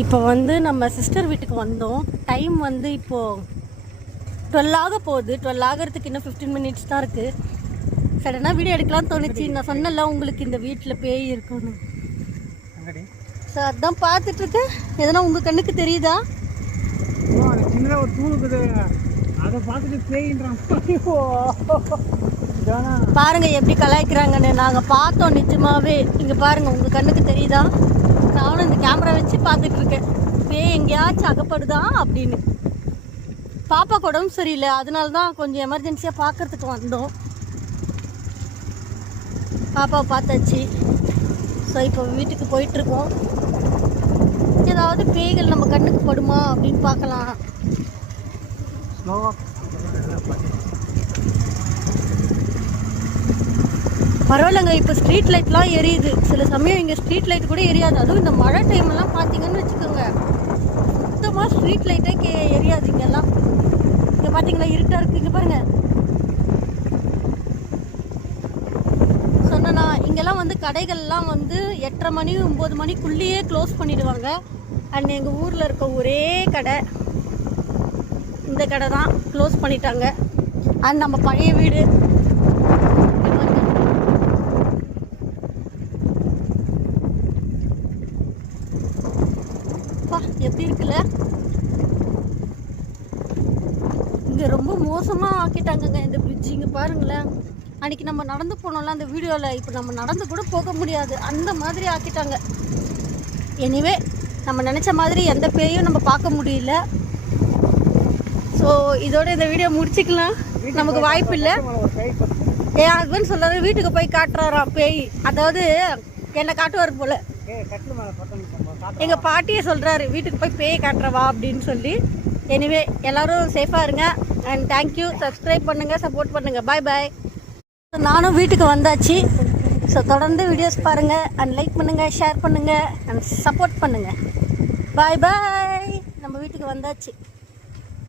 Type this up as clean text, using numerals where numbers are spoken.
இப்போ வந்து நம்ம சிஸ்டர் வீட்டுக்கு வந்தோம். டைம் வந்து இப்போது 12 ஆக போகுது. 12 ஆகிறதுக்கு இன்னும் 15 மினிட்ஸ் தான் இருக்குது. சடனாக வீடியோ எடுக்கலாம்னு தோணுச்சு. நான் சொன்னல உங்களுக்கு இந்த வீட்டில் பேய் இருக்கணும். ஸோ அதான் பார்த்துட்ருக்கேன். எதனா உங்கள் கண்ணுக்கு தெரியுதா? சின்னதாக ஒரு தூணுக்குது, அதை பார்த்துட்டு பேயின்றான். பாருங்கள் எப்படி கலாய்க்கிறாங்கன்னு. நாங்கள் பார்த்தோம் நிஜமாவே. இங்கே பாருங்கள், உங்கள் கண்ணுக்கு தெரியுதா? நானும் இந்த கேமரா வச்சு பார்த்துட்ருக்கேன். பேய் எங்கேயாச்சும் அகப்படுதா அப்படின்னு. பாப்பா உடம்பு சரியில்லை, அதனால தான் கொஞ்சம் எமர்ஜென்சியாக பார்க்கறதுக்கு வந்தோம். பாப்பாவை பார்த்தாச்சு. ஸோ இப்போ வீட்டுக்கு போயிட்டுருக்கோம். ஏதாவது பேய்கள் நம்ம கண்ணுக்கு படுமா அப்படின்னு பார்க்கலாம். பரவாயில்லைங்க, இப்போ ஸ்ட்ரீட் லைட்லாம் எரியுது. சில சமயம் இங்கே ஸ்ட்ரீட் லைட் கூட எரியாது. அதுவும் இந்த மழை டைம்லாம் பார்த்தீங்கன்னு வச்சுக்கோங்க, சுத்தமாக ஸ்ட்ரீட் லைட்டே எரியாது இங்கெல்லாம். இங்கே பார்த்தீங்களா, இருட்டாக இருக்குது. இங்கே பாருங்கள், சொன்னா இங்கெல்லாம் வந்து கடைகள்லாம் வந்து 8:30 மணி 9 மணிக்குள்ளேயே க்ளோஸ் பண்ணிடுவாங்க. அண்ட் எங்கள் ஊரில் இருக்க ஒரே கடை இந்த கடை தான், க்ளோஸ் பண்ணிட்டாங்க. அண்ட் நம்ம பழைய வீடு எப்படி இருக்குல்ல. இங்கே ரொம்ப மோசமாக ஆக்கிட்டாங்கங்க இந்த பிரிட்ஜ். இங்கே பாருங்களேன், அன்றைக்கி நம்ம நடந்து போனோம்ல அந்த வீடியோவில், இப்போ நம்ம நடந்து கூட போக முடியாது, அந்த மாதிரி ஆக்கிட்டாங்க. எனிவே நம்ம நினச்ச மாதிரி எந்த பேயும் நம்ம பார்க்க முடியல. ஸோ இதோட இந்த வீடியோ முடிச்சுக்கலாம். நமக்கு வாய்ப்பு இல்லை. என் ஹஸ்பண்ட் சொல்கிறாரு வீட்டுக்கு போய் காட்டுறாராம் பேய். அதாவது என்னை காட்டுவார் போல். எங்கள் பாட்டியை சொல்கிறாரு வீட்டுக்கு போய் பேய் காட்டுறவா அப்படின்னு சொல்லி. எனிவே எல்லோரும் சேஃபாக இருங்க. And thank you. சப்ஸ்கிரைப் பண்ணுங்கள், சப்போர்ட் பண்ணுங்கள். பாய் பாய். நானும் வீட்டுக்கு வந்தாச்சு. ஸோ தொடர்ந்து வீடியோஸ் பாருங்கள் அண்ட் லைக் பண்ணுங்கள், ஷேர் பண்ணுங்கள் அண்ட் சப்போர்ட் பண்ணுங்கள். பாய் பாய். நம்ம வீட்டுக்கு வந்தாச்சு.